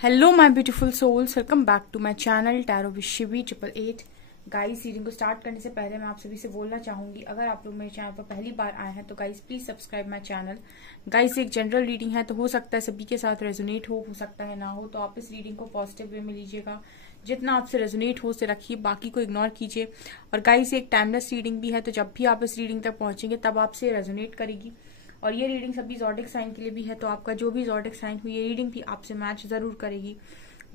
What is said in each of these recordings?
Hello my beautiful souls, welcome back to my channel tarot with Shivi 888। Guys, reading को start करने से पहले मैं आप सभी से बोलना चाहूंगी, अगर आप लोग मेरे चैनल पर पहली बार आए हैं तो guys please subscribe my channel. Guys, एक जनरल रीडिंग है तो हो सकता है सभी के साथ रेजोनेट हो सकता है ना हो, तो आप इस रीडिंग को पॉजिटिव वे में लीजिएगा। जितना आपसे रेजोनेट हो उसे रखिए, बाकी को इग्नोर कीजिए। और गाइस, एक टाइमलेस रीडिंग भी है, तो जब भी आप इस रीडिंग तक पहुंचेंगे तब आपसे रेजोनेट करेगी। और ये रीडिंग सभी ज़ोडिक साइन के लिए भी है, तो आपका जो भी ज़ोडिक साइन हुई ये रीडिंग भी आपसे मैच जरूर करेगी।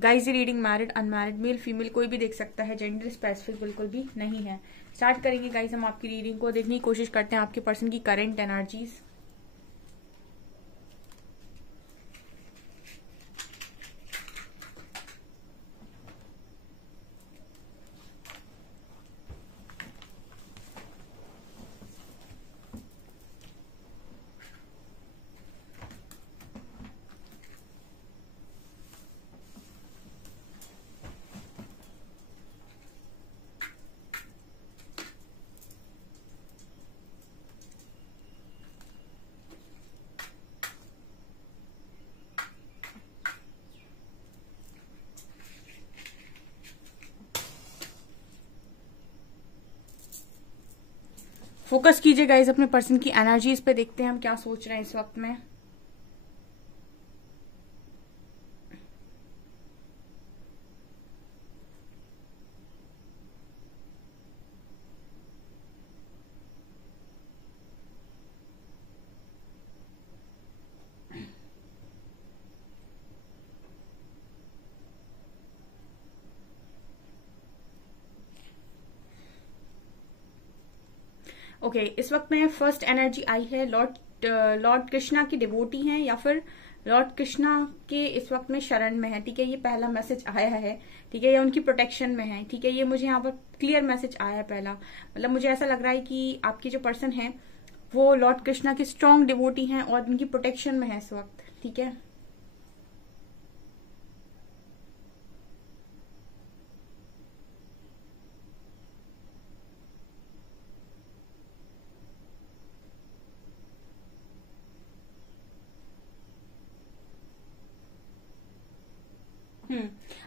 गाइस, ये reading married unmarried male female कोई भी देख सकता है, जेंडर स्पेसिफिक बिल्कुल भी नहीं है। स्टार्ट करेंगे गाइस हम आपकी रीडिंग को। देखने की कोशिश करते हैं आपके पर्सन की करंट एनर्जीज। फोकस कीजिए गाइस अपने पर्सन की एनर्जीज पे, देखते हैं हम क्या सोच रहे हैं इस वक्त में। ओके, इस वक्त में फर्स्ट एनर्जी आई है लॉर्ड कृष्णा की डिवोटी हैं या फिर लॉर्ड कृष्णा के इस वक्त में शरण में है। ठीक है, ये पहला मैसेज आया है। ठीक है, ये उनकी प्रोटेक्शन में है। ठीक है, ये मुझे यहाँ पर क्लियर मैसेज आया है पहला। मतलब मुझे ऐसा लग रहा है कि आपकी जो पर्सन है वो लॉर्ड कृष्णा की स्ट्रॉन्ग डिवोटी हैं और उनकी प्रोटेक्शन में है इस वक्त। ठीक है,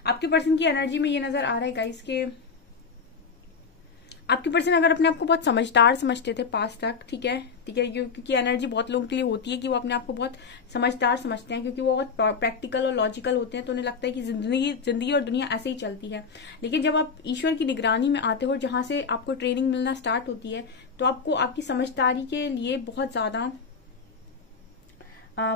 आपके पर्सन की एनर्जी में ये नजर आ रहा है गाइस के आपके पर्सन अगर अपने आप को बहुत समझदार समझते थे पास तक, ठीक है, क्योंकि एनर्जी बहुत लोगों के लिए होती है कि वो अपने आप को बहुत समझदार समझते हैं, क्योंकि वो बहुत प्रैक्टिकल और लॉजिकल होते हैं, तो उन्हें लगता है कि जिंदगी और दुनिया ऐसे ही चलती है। लेकिन जब आप ईश्वर की निगरानी में आते हो, जहां से आपको ट्रेनिंग मिलना स्टार्ट होती है, तो आपको आपकी समझदारी के लिए बहुत ज्यादा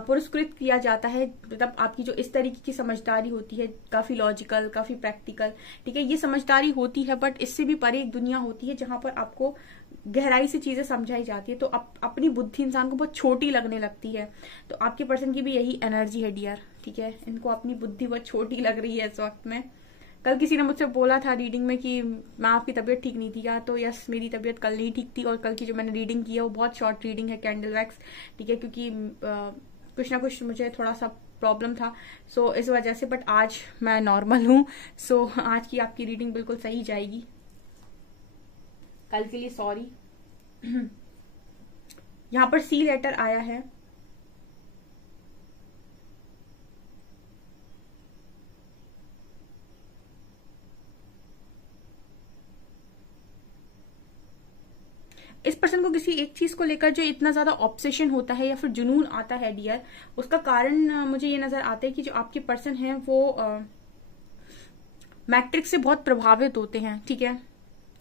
पुरस्कृत किया जाता है। मतलब आपकी जो इस तरीके की समझदारी होती है, काफी लॉजिकल, काफी प्रैक्टिकल, ठीक है, ये समझदारी होती है। बट इससे भी परे एक दुनिया होती है जहां पर आपको गहराई से चीजें समझाई जाती है, तो अपनी बुद्धि इंसान को बहुत छोटी लगने लगती है। तो आपके पर्सन की भी यही एनर्जी है डियर। ठीक है, इनको अपनी बुद्धि बहुत छोटी लग रही है इस वक्त में। कल किसी ने मुझसे बोला था रीडिंग में कि मैं आपकी तबीयत ठीक नहीं थी क्या, तो यस, मेरी तबीयत कल नहीं ठीक थी। और कल की जो मैंने रीडिंग की है वो बहुत शॉर्ट रीडिंग है, कैंडल वैक्स। ठीक है, क्योंकि कुछ ना कुछ मुझे थोड़ा सा प्रॉब्लम था, सो इस वजह से। बट आज मैं नॉर्मल हूँ, सो आज की आपकी रीडिंग बिल्कुल सही जाएगी। कल के लिए सॉरी। यहाँ पर सी लेटर आया है। इस पर्सन को किसी एक चीज को लेकर जो इतना ज्यादा ऑब्सेशन होता है या फिर जुनून आता है डियर, उसका कारण मुझे ये नजर आता है कि जो आपके पर्सन है वो मैट्रिक्स से बहुत प्रभावित होते हैं। ठीक है,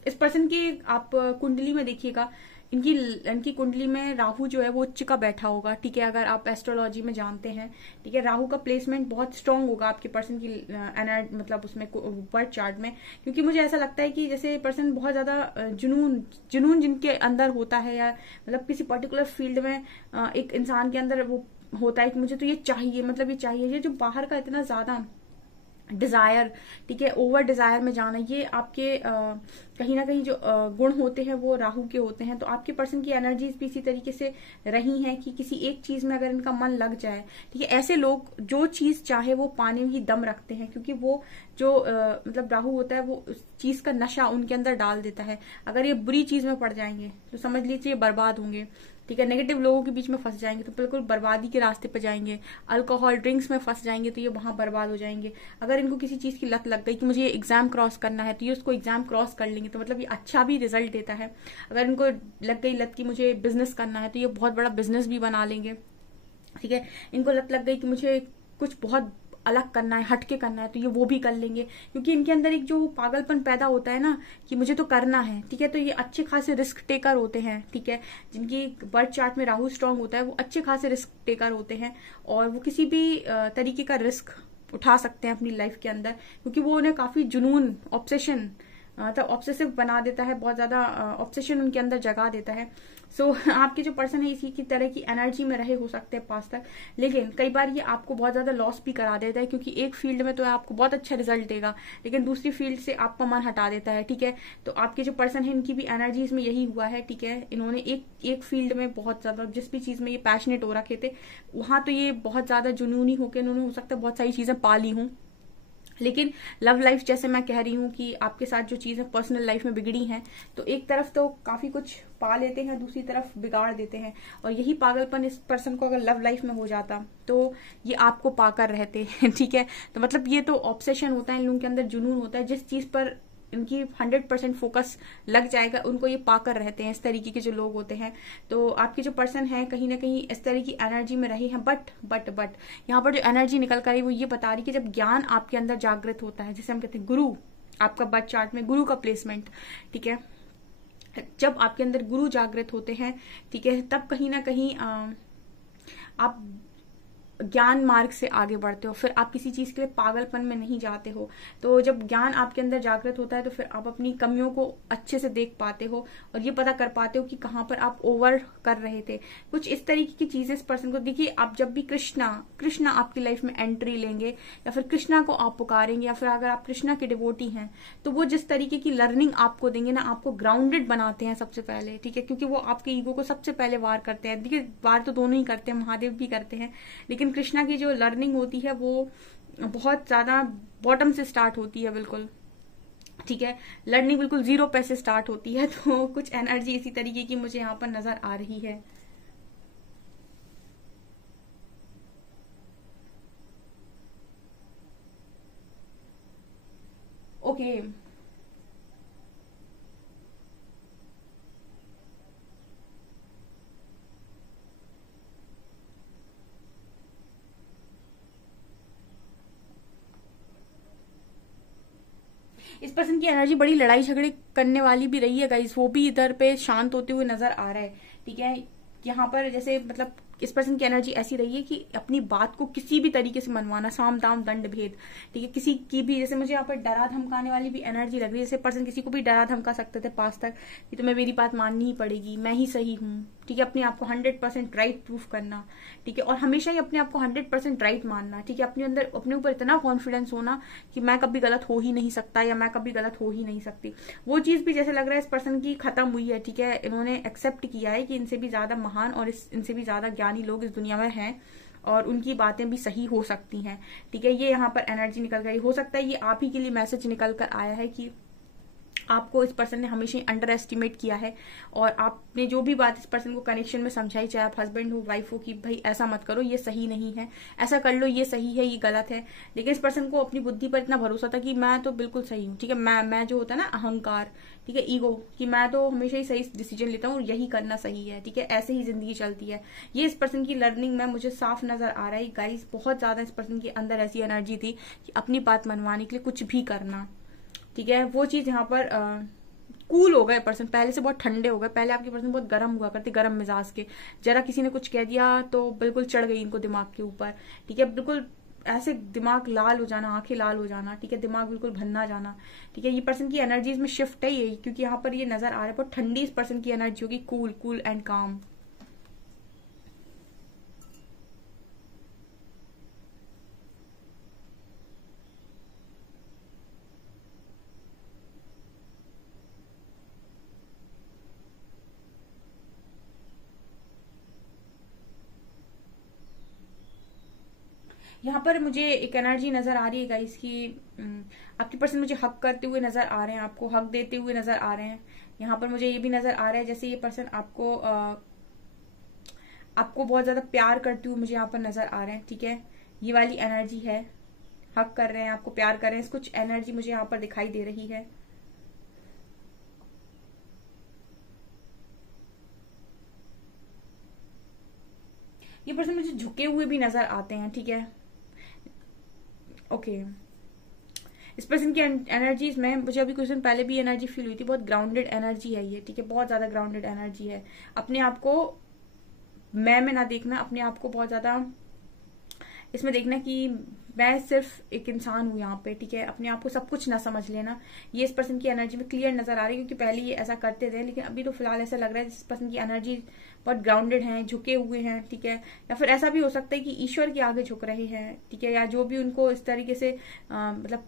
इस पर्सन की आप कुंडली में देखिएगा, इनकी कुंडली में राहु जो है वो उच्च का बैठा होगा। ठीक है, अगर आप एस्ट्रोलॉजी में जानते हैं, ठीक है, राहु का प्लेसमेंट बहुत स्ट्रांग होगा आपके पर्सन की मतलब उसमें बर्थ चार्ट में। क्योंकि मुझे ऐसा लगता है कि जैसे पर्सन बहुत ज्यादा जुनून जिनके अंदर होता है, या मतलब किसी पर्टिकुलर फील्ड में एक इंसान के अंदर वो होता है कि मुझे तो ये चाहिए, मतलब ये चाहिए, ये जो बाहर का इतना ज्यादा डिजायर, ठीक है, ओवर डिजायर में जाना, ये आपके कहीं ना कहीं जो गुण होते हैं वो राहु के होते हैं। तो आपके पर्सन की एनर्जीज भी इसी तरीके से रही हैं कि किसी एक चीज में अगर इनका मन लग जाए, ठीक है, ऐसे लोग जो चीज चाहे वो पाने में ही दम रखते हैं, क्योंकि वो जो मतलब राहु होता है वो उस चीज का नशा उनके अंदर डाल देता है। अगर ये बुरी चीज में पड़ जाएंगे तो समझ लीजिए बर्बाद होंगे। ठीक है, नेगेटिव लोगों के बीच में फंस जाएंगे तो बिल्कुल बर्बादी के रास्ते पर जाएंगे। अल्कोहल ड्रिंक्स में फंस जाएंगे तो ये वहां बर्बाद हो जाएंगे। अगर इनको किसी चीज की लत लग गई कि मुझे ये एग्जाम क्रॉस करना है तो ये उसको एग्जाम क्रॉस कर लेंगे, तो मतलब ये अच्छा भी रिजल्ट देता है। अगर इनको लग गई लत कि मुझे बिजनेस करना है तो ये बहुत बड़ा बिजनेस भी बना लेंगे। ठीक है, इनको लत लग गई कि मुझे कुछ बहुत अलग करना है, हटके करना है, तो ये वो भी कर लेंगे, क्योंकि इनके अंदर एक जो पागलपन पैदा होता है ना कि मुझे तो करना है। ठीक है, तो ये अच्छे खासे रिस्क टेकर होते हैं। ठीक है, जिनकी बर्थ चार्ट में राहु स्ट्रांग होता है वो अच्छे खासे रिस्क टेकर होते हैं और वो किसी भी तरीके का रिस्क उठा सकते हैं अपनी लाइफ के अंदर, क्योंकि वो उन्हें काफी जुनून, ऑब्सेशन, मतलब ऑब्सेसिव बना देता है, बहुत ज्यादा ऑब्सेशन उनके अंदर जगा देता है। सो आपके जो पर्सन है इसी की तरह की एनर्जी में रहे हो सकते हैं पास तक, लेकिन कई बार ये आपको बहुत ज्यादा लॉस भी करा देता है, क्योंकि एक फील्ड में तो आपको बहुत अच्छा रिजल्ट देगा लेकिन दूसरी फील्ड से आपका मन हटा देता है। ठीक है, तो आपके जो पर्सन है इनकी भी एनर्जीज में यही हुआ है। ठीक है, इन्होंने एक फील्ड में बहुत ज्यादा, जिस भी चीज में ये पैशनेट हो रखे थे वहां तो ये बहुत ज्यादा जुनूनी होकर इन्होंने हो सकता है बहुत सारी चीजें पा ली हूँ, लेकिन लव लाइफ जैसे मैं कह रही हूँ कि आपके साथ जो चीजें पर्सनल लाइफ में बिगड़ी हैं तो एक तरफ तो काफी कुछ पा लेते हैं, दूसरी तरफ बिगाड़ देते हैं। और यही पागलपन इस पर्सन को अगर लव लाइफ में हो जाता तो ये आपको पाकर रहते हैं। ठीक है, तो मतलब ये तो ऑब्सेशन होता है इन लोगों के अंदर, जुनून होता है, जिस चीज पर इनकी 100% फोकस लग जाएगा उनको ये पाकर रहते हैं। इस तरीके के जो लोग होते हैं, तो आपके जो पर्सन है कहीं ना कहीं इस तरह की एनर्जी में रहे हैं। बट यहाँ पर जो एनर्जी निकल कर आई वो ये बता रही कि जब ज्ञान आपके अंदर जागृत होता है, जैसे हम कहते हैं गुरु, आपका बर्थ चार्ट में गुरु का प्लेसमेंट, ठीक है, जब आपके अंदर गुरु जागृत होते हैं, ठीक है, तब कहीं ना कहीं आप ज्ञान मार्ग से आगे बढ़ते हो, फिर आप किसी चीज के लिए पागलपन में नहीं जाते हो। तो जब ज्ञान आपके अंदर जागृत होता है तो फिर आप अपनी कमियों को अच्छे से देख पाते हो और ये पता कर पाते हो कि कहाँ पर आप ओवर कर रहे थे। कुछ इस तरीके की चीजें इस पर्सन को देखिए। आप जब भी कृष्णा आपकी लाइफ में एंट्री लेंगे या फिर कृष्णा को आप पुकारेंगे या फिर अगर आप कृष्णा के डिवोटी हैं तो वो जिस तरीके की लर्निंग आपको देंगे ना, आपको ग्राउंडेड बनाते हैं सबसे पहले। ठीक है, क्योंकि वो आपके ईगो को सबसे पहले वार करते हैं। देखिए, वार तो दोनों ही करते हैं, महादेव भी करते हैं, लेकिन कृष्णा की जो लर्निंग होती है वो बहुत ज्यादा बॉटम से स्टार्ट होती है, बिल्कुल। ठीक है, लर्निंग बिल्कुल 0 पे से स्टार्ट होती है। तो कुछ एनर्जी इसी तरीके की मुझे यहाँ पर नजर आ रही है। ओके, इस पर्सन की एनर्जी बड़ी लड़ाई झगड़े करने वाली भी रही है गाइस, वो भी इधर पे शांत होते हुए नजर आ रहा है। ठीक है, यहाँ पर जैसे मतलब इस पर्सन की एनर्जी ऐसी रही है कि अपनी बात को किसी भी तरीके से मनवाना, साम दाम दंड भेद। ठीक है, किसी की भी, जैसे मुझे यहाँ पर डरा धमकाने वाली भी एनर्जी लग रही है। जैसे पर्सन किसी को भी डरा धमका सकते थे पास तक कि तुम्हें मेरी बात माननी ही पड़ेगी, मैं ही सही हूँ। ठीक है, अपने आप को 100% राइट प्रूफ करना। ठीक है, और हमेशा ही अपने आप को 100% राइट मानना। ठीक है, अपने अंदर अपने ऊपर इतना कॉन्फिडेंस होना कि मैं कभी गलत हो ही नहीं सकता या मैं कभी गलत हो ही नहीं सकती। वो चीज भी जैसे लग रहा है इस पर्सन की खत्म हुई है। ठीक है, इन्होंने एक्सेप्ट किया है कि इनसे भी ज्यादा महान और इनसे भी ज्यादा ज्ञानी लोग इस दुनिया में हैं और उनकी बातें भी सही हो सकती हैं। ठीक है, ये यहाँ पर एनर्जी निकल गई। हो सकता है ये आप ही के लिए मैसेज निकल कर आया है कि आपको इस पर्सन ने हमेशा ही अंडर एस्टिमेट किया है और आपने जो भी बात इस पर्सन को कनेक्शन में समझाई, चाहे आप हस्बैंड हो वाइफ हो, कि भाई ऐसा मत करो, ये सही नहीं है, ऐसा कर लो, ये सही है, ये गलत है। लेकिन इस पर्सन को अपनी बुद्धि पर इतना भरोसा था कि मैं तो बिल्कुल सही हूँ। ठीक है, मैं जो होता है ना अहंकार, ठीक है, ईगो, कि मैं तो हमेशा ही सही डिसीजन लेता हूँ और यही करना सही है। ठीक है, ऐसे ही जिंदगी चलती है। ये इस पर्सन की लर्निंग में मुझे साफ नजर आ रहा है गाइस। बहुत ज्यादा इस पर्सन के अंदर ऐसी एनर्जी थी कि अपनी बात मनवाने के लिए कुछ भी करना। ठीक है, वो चीज यहाँ पर कूल हो गए पर्सन, पहले से बहुत ठंडे हो गए। पहले आपके पर्सन बहुत गर्म हुआ करते, गर्म मिजाज के, जरा किसी ने कुछ कह दिया तो बिल्कुल चढ़ गई इनको दिमाग के ऊपर। ठीक है, बिल्कुल ऐसे दिमाग लाल हो जाना, आंखें लाल हो जाना। ठीक है, दिमाग बिल्कुल भन्ना जाना। ठीक है, ये पर्सन की एनर्जीज में शिफ्ट है ये, क्योंकि यहाँ पर ये नजर आ रहा है बहुत ठंडी इस पर्सन की एनर्जी होगी, कूल एंड काम। यहाँ पर मुझे एक एनर्जी नजर आ रही है गाइस कि आपके पर्सन मुझे हक करते हुए नजर आ रहे हैं, आपको हक देते हुए नजर आ रहे हैं। यहाँ पर मुझे ये भी नजर आ रहा है जैसे ये पर्सन आपको आपको बहुत ज्यादा प्यार करते हुए मुझे यहाँ पर नजर आ रहे हैं, ठीक है। ये वाली एनर्जी है, हक कर रहे हैं, आपको प्यार कर रहे हैं, कुछ एनर्जी मुझे यहाँ पर दिखाई दे रही है। ये पर्सन मुझे झुके हुए भी नजर आते हैं, ठीक है। ओके, इस पर्सन की एनर्जीज में मुझे अभी कुछ दिन पहले भी एनर्जी फील हुई थी, बहुत ग्राउंडेड एनर्जी है ये, ठीक है, बहुत ज्यादा ग्राउंडेड एनर्जी है। अपने आप को मैं में ना देखना, अपने आप को बहुत ज्यादा इसमें देखना कि मैं सिर्फ एक इंसान हूं यहाँ पे, ठीक है। अपने आप को सब कुछ ना समझ लेना, ये इस पर्सन की एनर्जी में क्लियर नजर आ रही है, क्योंकि पहले ये ऐसा करते थे, लेकिन अभी तो फिलहाल ऐसा लग रहा है इस पर्सन की एनर्जी बहुत ग्राउंडेड है, झुके हुए हैं, ठीक है। या फिर ऐसा भी हो सकता है कि ईश्वर के आगे झुक रहे हैं, ठीक है, या जो भी उनको इस तरीके से मतलब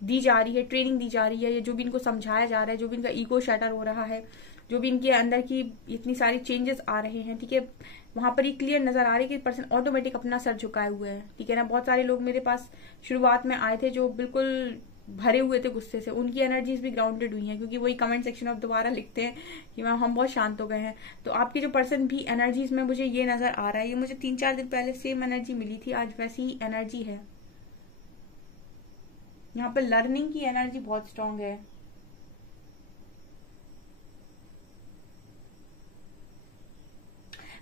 दी जा रही है, ट्रेनिंग दी जा रही है, या जो भी इनको समझाया जा रहा है, जो भी इनका ईगो शैटर हो रहा है, जो भी इनके अंदर की इतनी सारी चेंजेस आ रहे हैं, ठीक है, वहां पर ये क्लियर नजर आ रही है कि पर्सन ऑटोमेटिक अपना सर झुकाए हुए है, ठीक है ना। बहुत सारे लोग मेरे पास शुरुआत में आए थे जो बिल्कुल भरे हुए थे गुस्से से, उनकी एनर्जीज भी ग्राउंडेड हुई हैं, क्योंकि वही कमेंट सेक्शन में दोबारा लिखते हैं कि मैम हम बहुत शांत हो गए हैं। तो आपके जो पर्सन भी एनर्जीज में मुझे ये नजर आ रहा है, ये मुझे 3-4 दिन पहले सेम एनर्जी मिली थी, आज वैसी ही एनर्जी है। यहाँ पर लर्निंग की एनर्जी बहुत स्ट्रांग है।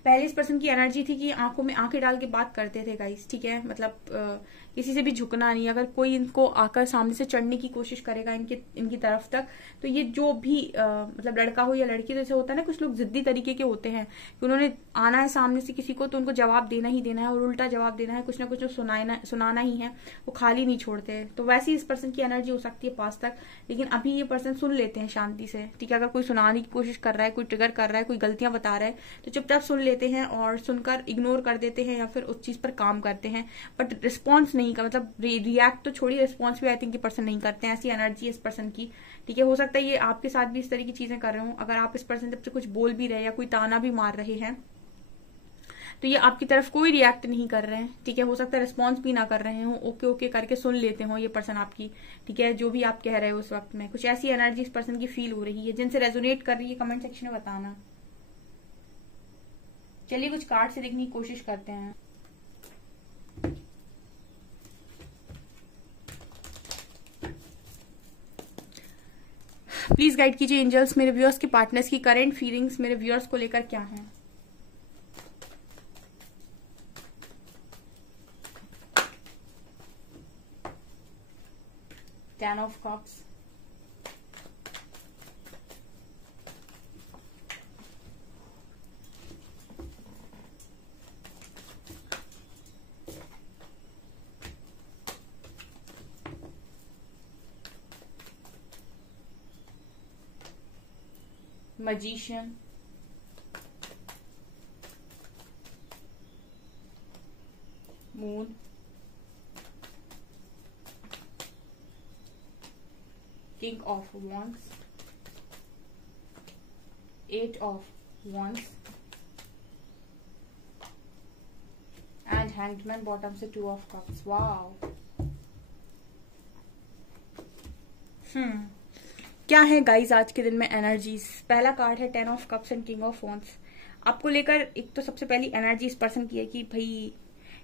पहले इस पर्सन की एनर्जी थी कि आंखों में आंखें डाल के बात करते थे गाइस, ठीक है, मतलब किसी से भी झुकना नहीं। अगर कोई इनको आकर सामने से चढ़ने की कोशिश करेगा इनकी तरफ तक, तो ये जो भी मतलब लड़का हो या लड़की, तो जैसे होता है ना, कुछ लोग जिद्दी तरीके के होते हैं कि उन्होंने आना है सामने से किसी को, तो उनको जवाब देना ही देना है, और उल्टा जवाब देना है, कुछ ना कुछ तो सुनाना ही है, वो खाली नहीं छोड़ते। तो वैसे इस पर्सन की एनर्जी हो सकती है पास तक, लेकिन अभी ये पर्सन सुन लेते हैं शांति से, ठीक है। अगर कोई सुनाने की कोशिश कर रहा है, कोई ट्रिगर कर रहा है, कोई गलतियां बता रहा है, तो चुपचाप सुन लेते हैं और सुनकर इग्नोर कर देते हैं, या फिर उस चीज पर काम करते हैं, बट रिस्पॉन्स नहीं का मतलब रिएक्ट तो छोड़ी, रिस्पॉन्स भी आई थिंक ये पर्सन नहीं करते हैं। ऐसी एनर्जी है इस पर्सन की, ठीक है। हो सकता है ये आपके साथ भी इस तरह की चीजें कर रहे हो। अगर आप इस पर्सन से कुछ बोल भी रहे हैं या कोई ताना भी मार रहे हैं, तो ये आपकी तरफ कोई रिएक्ट नहीं कर रहे हैं, ठीक है। हो सकता है रिस्पॉन्स भी ना कर रहे हो, ओके ओके करके सुन लेते हो ये पर्सन आपकी, ठीक है, जो भी आप कह रहे हो उस वक्त में। कुछ ऐसी एनर्जी इस पर्सन की फील हो रही है, जिनसे रेजोनेट कर रही है कमेंट सेक्शन में बताना। चलिए कुछ कार्ड से देखने की कोशिश करते हैं। प्लीज गाइड कीजिए एंजल्स, मेरे व्यूअर्स के पार्टनर्स की करंट फीलिंग्स मेरे व्यूअर्स को लेकर क्या है। Ten of cups, magician, moon, king of wands, 8 of wands and hanged man bottom से 2 of cups। वाओ, क्या है गाइज आज के दिन में एनर्जीज। पहला कार्ड है 10 of cups and king of wands. आपको लेकर एक तो सबसे पहली एनर्जी इस पर्सन की है कि भाई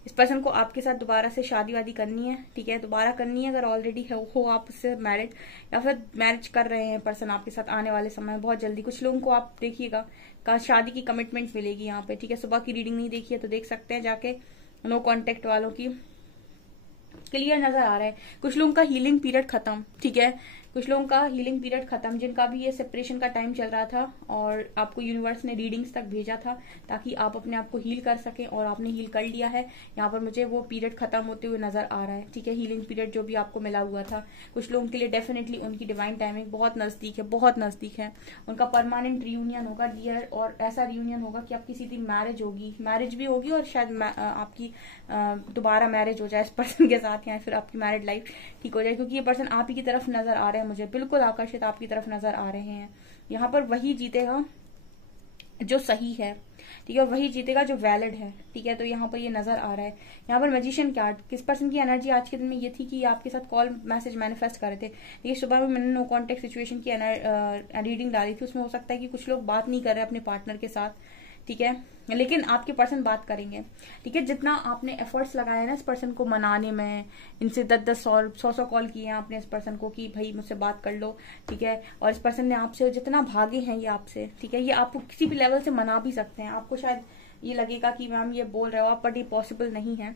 इस पर्सन को आपके साथ दोबारा से शादी वादी करनी है, ठीक है, दोबारा करनी है। अगर ऑलरेडी हो आप उससे मैरिड, या फिर मैरिज कर रहे हैं पर्सन आपके साथ आने वाले समय में बहुत जल्दी। कुछ लोगों को आप देखिएगा शादी की कमिटमेंट मिलेगी यहाँ पे, ठीक है। सुबह की रीडिंग नहीं देखी है तो देख सकते हैं जाके, नो कॉन्टेक्ट वालों की क्लियर नजर आ रहा है। कुछ लोगों का हीलिंग पीरियड खत्म, ठीक है, कुछ लोगों का हीलिंग पीरियड खत्म, जिनका भी ये सेपरेशन का टाइम चल रहा था और आपको यूनिवर्स ने रीडिंग्स तक भेजा था ताकि आप अपने आप को हील कर सकें, और आपने हील कर लिया है। यहाँ पर मुझे वो पीरियड खत्म होते हुए नजर आ रहा है, ठीक है, हीलिंग पीरियड जो भी आपको मिला हुआ था। कुछ लोगों के लिए डेफिनेटली उनकी डिवाइन टाइमिंग बहुत नजदीक है, बहुत नजदीक है। उनका परमानेंट रियूनियन होगा डियर, और ऐसा रियूनियन होगा कि आपकी सीधी मैरिज होगी, मैरिज भी होगी, और शायद आपकी दोबारा मैरिज हो जाए इस पर्सन के साथ, या फिर आपकी मैरिड लाइफ ठीक हो जाए, क्योंकि ये पर्सन आप ही की तरफ नजर आ रहे हैं, मुझे बिल्कुल आकर्षित आपकी तरफ नजर आ रहे हैं। यहाँ पर वही जीतेगा जो सही है, ठीक है, वही जीतेगा जो वैलिड है, ठीक है। तो यहाँ पर ये नजर आ रहा है। यहाँ पर मैजिशियन कार्ड, किस पर्सन की एनर्जी आज के दिन में ये थी कि आपके साथ कॉल मैसेज मैनिफेस्ट कर रहे थे। ये सुबह में मैंने नो कॉन्टेक्ट सिचुएशन की रीडिंग डाली थी, उसमें हो सकता है कि कुछ लोग बात नहीं कर रहे अपने पार्टनर के साथ, ठीक है, लेकिन आपके पर्सन बात करेंगे। ठीक है, जितना आपने एफर्ट्स लगाए ना इस पर्सन को मनाने में, इनसे 10-10 100 कॉल किए हैं आपने इस पर्सन को कि भाई मुझसे बात कर लो, ठीक है, और इस पर्सन ने आपसे जितना भागे हैं ये आपसे, ठीक है, ये आपको किसी भी लेवल से मना भी सकते हैं। आपको शायद ये लगेगा कि मैम ये बोल रहे हो आप, बट ये पॉसिबल नहीं है।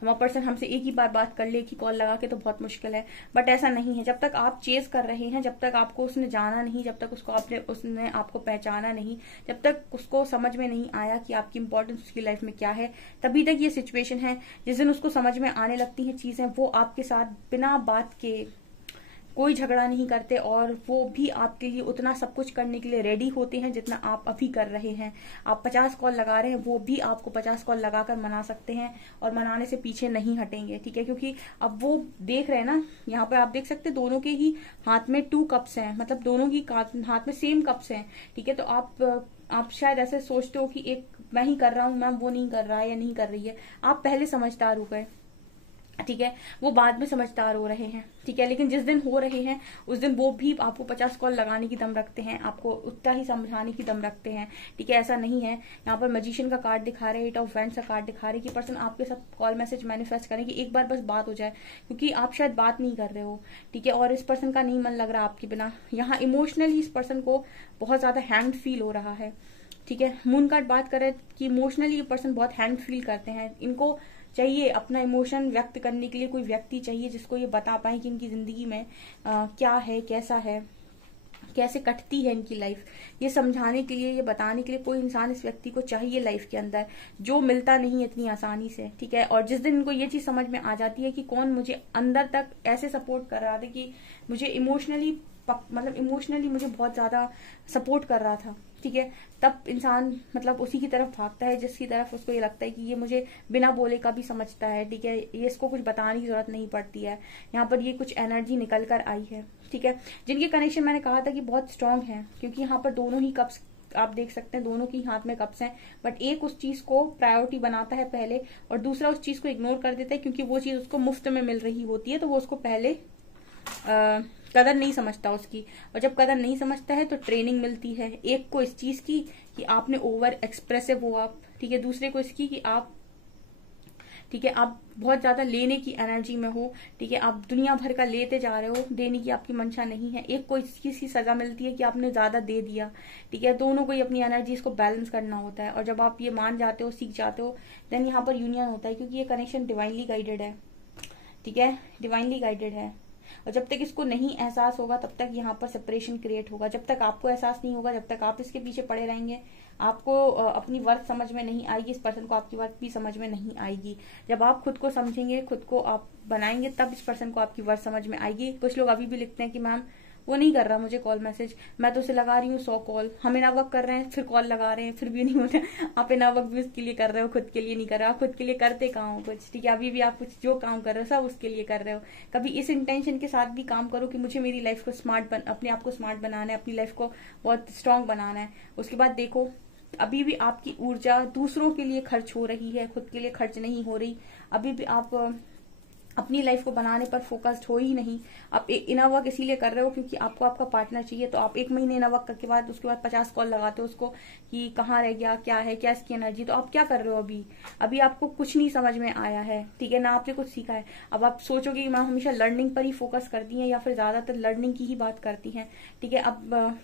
हमारा पर्सन हमसे एक ही बार बात कर ले कि कॉल लगा के तो बहुत मुश्किल है, बट ऐसा नहीं है। जब तक आप चेज कर रहे हैं, जब तक आपको उसने जाना नहीं, जब तक उसने आपको पहचाना नहीं, जब तक उसको समझ में नहीं आया कि आपकी इंपॉर्टेंस उसकी लाइफ में क्या है, तभी तक ये सिचुएशन है। जिस दिन उसको समझ में आने लगती हैं चीजें, वो आपके साथ बिना बात के कोई झगड़ा नहीं करते और वो भी आपके लिए उतना सब कुछ करने के लिए रेडी होते हैं जितना आप अभी कर रहे हैं। आप 50 कॉल लगा रहे हैं, वो भी आपको 50 कॉल लगाकर मना सकते हैं और मनाने से पीछे नहीं हटेंगे। ठीक है, क्योंकि अब वो देख रहे हैं ना, यहाँ पे आप देख सकते हैं दोनों के ही हाथ में 2 कप्स हैं, मतलब दोनों की हाथ में सेम कप्स हैं। ठीक है, तो आप शायद ऐसे सोचते हो कि एक मैं ही कर रहा हूं मैम, वो नहीं कर रहा है या नहीं कर रही है। आप पहले समझदार हो गए, ठीक है, वो बाद में समझदार हो रहे हैं। ठीक है, लेकिन जिस दिन हो रहे हैं उस दिन वो भी आपको 50 कॉल लगाने की दम रखते हैं, आपको उतना ही समझाने की दम रखते हैं। ठीक है, ऐसा नहीं है। यहाँ पर मैजिशियन का कार्ड दिखा रहे हैं, 8 ऑफ वैंड्स का कार्ड दिखा रहे हैं कि पर्सन आपके साथ कॉल मैसेज मैनिफेस्ट करें कि एक बार बस बात हो जाए, क्योंकि आप शायद बात नहीं कर रहे हो। ठीक है, और इस पर्सन का नहीं मन लग रहा आपके बिना। यहाँ इमोशनली इस पर्सन को बहुत ज्यादा हैंग फील हो रहा है। ठीक है, मून कार्ड बात करें कि इमोशनली ये पर्सन बहुत हैंग फील करते हैं। इनको चाहिए अपना इमोशन व्यक्त करने के लिए कोई व्यक्ति चाहिए जिसको ये बता पाए कि इनकी जिंदगी में क्या है, कैसा है, कैसे कटती है इनकी लाइफ। ये समझाने के लिए, ये बताने के लिए कोई इंसान इस व्यक्ति को चाहिए लाइफ के अंदर, जो मिलता नहीं है इतनी आसानी से। ठीक है, और जिस दिन इनको ये चीज समझ में आ जाती है कि कौन मुझे अंदर तक ऐसे सपोर्ट कर रहा था कि मुझे इमोशनली मुझे बहुत ज्यादा सपोर्ट कर रहा था, ठीक है, तब इंसान उसी की तरफ भागता है जिसकी तरफ उसको ये लगता है कि ये मुझे बिना बोले का भी समझता है। ठीक है, ये इसको कुछ बताने की जरूरत नहीं पड़ती है। यहाँ पर ये कुछ एनर्जी निकल कर आई है। ठीक है, जिनके कनेक्शन मैंने कहा था कि बहुत स्ट्रांग है, क्योंकि यहाँ पर दोनों ही कप्स आप देख सकते हैं, दोनों की हाथ में कप्स हैं, बट एक उस चीज को प्रायोरिटी बनाता है पहले और दूसरा उस चीज को इग्नोर कर देता है, क्योंकि वो चीज उसको मुफ्त में मिल रही होती है, तो वो उसको पहले कदर नहीं समझता उसकी। और जब कदर नहीं समझता है तो ट्रेनिंग मिलती है, एक को इस चीज की कि आपने ओवर एक्सप्रेसिव हो आप, ठीक है, दूसरे को इसकी कि आप, ठीक है, आप बहुत ज्यादा लेने की एनर्जी में हो। ठीक है, आप दुनिया भर का लेते जा रहे हो, देने की आपकी मंशा नहीं है। एक को इसकी सी सजा मिलती है कि आपने ज्यादा दे दिया। ठीक है, दोनों को ही अपनी एनर्जी इसको बैलेंस करना होता है, और जब आप ये मान जाते हो, सीख जाते हो, देन यहाँ पर यूनियन होता है, क्योंकि ये कनेक्शन डिवाइनली गाइडेड है। ठीक है, डिवाइनली गाइडेड है, और जब तक इसको नहीं एहसास होगा तब तक यहाँ पर सेपरेशन क्रिएट होगा। जब तक आपको एहसास नहीं होगा, जब तक आप इसके पीछे पड़े रहेंगे, आपको अपनी वर्थ समझ में नहीं आएगी, इस पर्सन को आपकी वर्थ भी समझ में नहीं आएगी। जब आप खुद को समझेंगे, खुद को आप बनाएंगे, तब इस पर्सन को आपकी वर्थ समझ में आएगी। कुछ लोग अभी भी लिखते हैं कि मैम वो नहीं कर रहा मुझे कॉल मैसेज, मैं तो उसे लगा रही हूँ 100 कॉल, हम इना वर्क कर रहे हैं, फिर कॉल लगा रहे हैं, फिर भी नहीं होता। आप इना वर्क भी उसके लिए कर रहे हो, खुद के लिए नहीं कर रहे हो। आप खुद के लिए करते कहाँ हो कुछ, ठीक है, अभी भी आप कुछ जो काम कर रहे हो सब उसके लिए कर रहे हो। कभी इस इंटेंशन के साथ भी काम करो कि मुझे मेरी लाइफ को अपने आप को स्मार्ट बनाना है, अपनी लाइफ को बहुत स्ट्रांग बनाना है। उसके बाद देखो, अभी भी आपकी ऊर्जा दूसरों के लिए खर्च हो रही है, खुद के लिए खर्च नहीं हो रही। अभी भी आप अपनी लाइफ को बनाने पर फोकस्ड हो ही नहीं। आप इनर वर्क इसीलिए कर रहे हो क्योंकि आपको आपका पार्टनर चाहिए, तो आप 1 महीने इनर वर्क करके बाद उसके बाद 50 कॉल लगाते हो उसको कि कहाँ रह गया, क्या है, क्या इसकी एनर्जी। तो आप क्या कर रहे हो, अभी आपको कुछ नहीं समझ में आया है। ठीक है ना, आपने कुछ सीखा है। अब आप सोचोगे कि मैं हमेशा लर्निंग पर ही फोकस करती है या फिर ज्यादातर लर्निंग की ही बात करती है। ठीक है, अब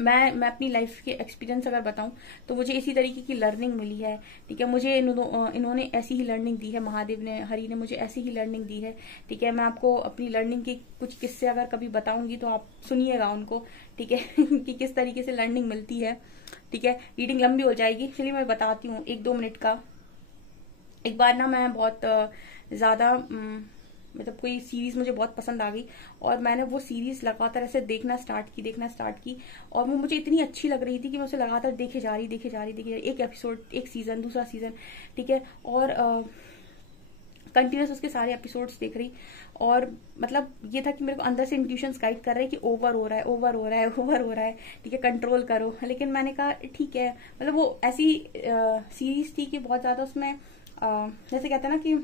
मैं अपनी लाइफ के एक्सपीरियंस अगर बताऊं तो मुझे इसी तरीके की लर्निंग मिली है। ठीक है, मुझे इन्होंने ऐसी ही लर्निंग दी है, महादेव ने, हरि ने मुझे ऐसी ही लर्निंग दी है। ठीक है, मैं आपको अपनी लर्निंग के कुछ किस्से अगर कभी बताऊंगी तो आप सुनिएगा उनको। ठीक है कि किस तरीके से लर्निंग मिलती है। ठीक है, रीडिंग लंबी हो जाएगी, चलिए मैं बताती हूँ 1-2 मिनट का। एक बार ना मैं बहुत ज्यादा कोई सीरीज मुझे बहुत पसंद आ गई और मैंने वो सीरीज लगातार ऐसे देखना स्टार्ट की और वो मुझे इतनी अच्छी लग रही थी कि मैं उसे लगातार देखे जा रही, एक एपिसोड, एक सीजन, दूसरा सीजन। ठीक है, और कंटिन्यूस उसके सारे एपिसोड्स देख रही और ये था कि मेरे को अंदर से इंट्यूशंस गाइड कर रहे हैं कि ओवर हो रहा है। ठीक है, कंट्रोल करो। लेकिन मैंने कहा ठीक है, वो ऐसी सीरीज थी कि बहुत ज्यादा उसमें जैसे कहते हैं ना कि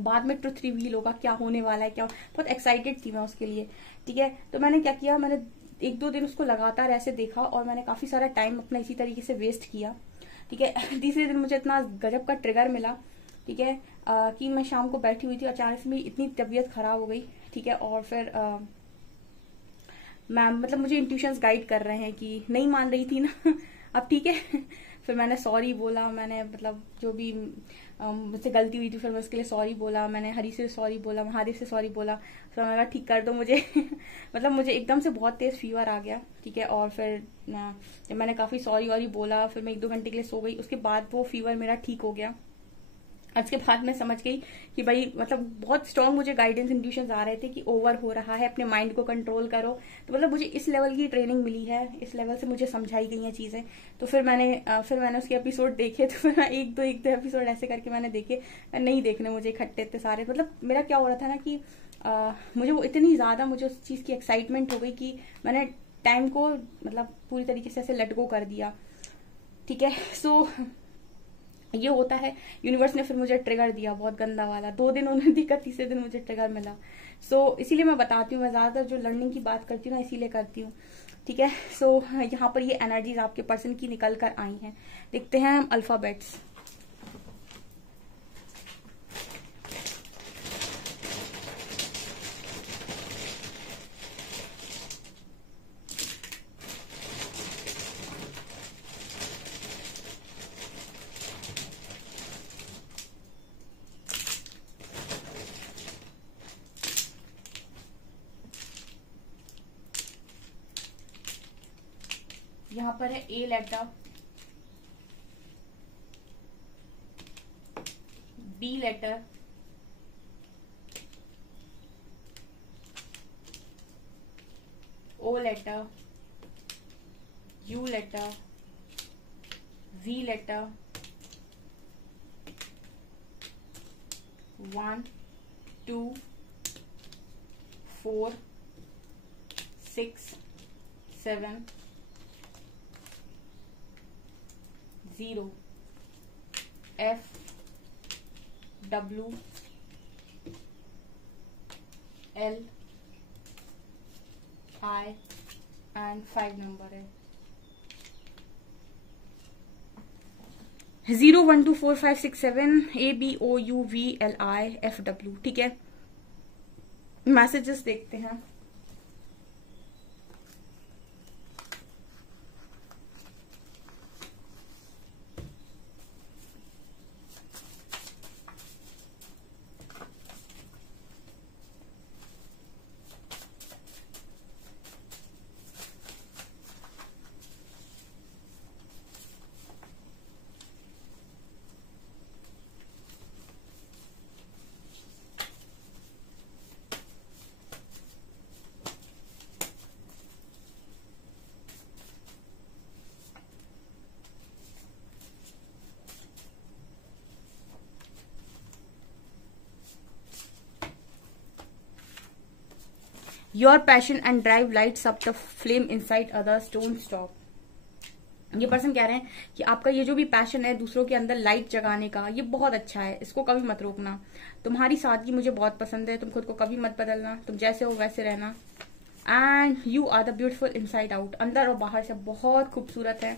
बाद में ट्रुथ रिवील होगा, क्या होने वाला है, क्या, बहुत एक्साइटेड थी मैं उसके लिए। ठीक है, तो मैंने क्या किया, मैंने एक दो दिन उसको लगातार ऐसे देखा और मैंने काफी सारा टाइम अपना इसी तरीके से वेस्ट किया, ठीक है। तीसरे दिन मुझे इतना गजब का ट्रिगर मिला, ठीक है, कि मैं शाम को बैठी हुई थी, अचानक से मेरी इतनी तबीयत खराब हो गई, ठीक है। और फिर मैम मतलब मुझे इंट्यूशंस गाइड कर रहे हैं कि नहीं मान रही थी ना अब ठीक है। फिर मैंने सॉरी बोला, मैंने मतलब जो भी मुझसे गलती हुई थी फिर मैं उसके लिए सॉरी बोला, मैंने हरी से सॉरी बोला, महादेव से सॉरी बोला, फिर मैंने कहा ठीक कर दो मुझे मतलब मुझे एकदम से बहुत तेज फीवर आ गया, ठीक है। और फिर जब मैंने काफी सॉरी वॉरी बोला, फिर मैं 1-2 घंटे के लिए सो गई, उसके बाद वो फीवर मेरा ठीक हो गया। उसके बाद मैं समझ गई कि भाई मतलब बहुत स्ट्रांग मुझे गाइडेंस इंट्यूशंस आ रहे थे कि ओवर हो रहा है, अपने माइंड को कंट्रोल करो। तो मतलब मुझे इस लेवल की ट्रेनिंग मिली है, इस लेवल से मुझे समझाई गई हैं चीजें। तो फिर मैंने उसके एपिसोड देखे, तो फिर मैं एक दो एपिसोड ऐसे करके मैंने देखे, नहीं देखने मुझे इकट्ठे इतने सारे। मतलब मेरा क्या हो रहा था ना कि मुझे वो इतनी ज्यादा मुझे उस चीज की एक्साइटमेंट हो गई कि मैंने टाइम को मतलब पूरी तरीके से ऐसे लेट गो कर दिया, ठीक है। सो ये होता है, यूनिवर्स ने फिर मुझे ट्रिगर दिया बहुत गंदा वाला। 2 दिन उन्हें दिक्कत, तीसरे दिन मुझे ट्रिगर मिला। सो इसीलिए मैं बताती हूँ, मैं ज्यादातर जो लर्निंग की बात करती हूँ ना इसीलिए करती हूँ, ठीक है। सो यहाँ पर ये एनर्जीज आपके पर्सन की निकल कर आई हैं। देखते हैं हम अल्फाबेट्स। यहाँ पर है A letter, B letter, O letter, U letter, V letter, 1 2 4 6 7 0, F W L I and 5 number है। 0 1 2 4 5 6 7 A B O U V L I F W, ठीक है। मैसेजेस देखते हैं। Your passion and drive lights up the flame inside others, don't stop. ये person कह रहे हैं कि आपका ये जो भी पैशन है दूसरों के अंदर लाइट जगाने का, ये बहुत अच्छा है, इसको कभी मत रोकना। तुम्हारी सादगी मुझे बहुत पसंद है, तुम खुद को कभी मत बदलना, तुम जैसे हो वैसे रहना। And you are the beautiful inside out, अंदर और बाहर से बहुत खूबसूरत है,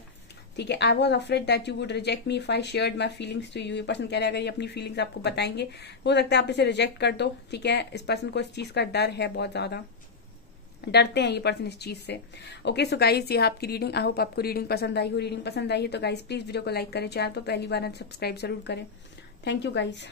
ठीक है। I was afraid that you would reject me if I shared my feelings to you. ये पर्सन कह रहे हैं अगर ये अपनी फीलिंग्स आपको बताएंगे हो सकता है आप इसे रिजेक्ट कर दो, ठीक है। इस पर्सन को इस चीज का डर है, बहुत ज्यादा डरते हैं ये पर्सन इस चीज से। ओके सो गाइस, ये आपकी रीडिंग, आई होप आपको रीडिंग पसंद आई हो। रीडिंग पसंद आई है तो गाइस प्लीज वीडियो को लाइक करें, चैनल पर पहली बार सब्सक्राइब जरूर करें। Thank you guys.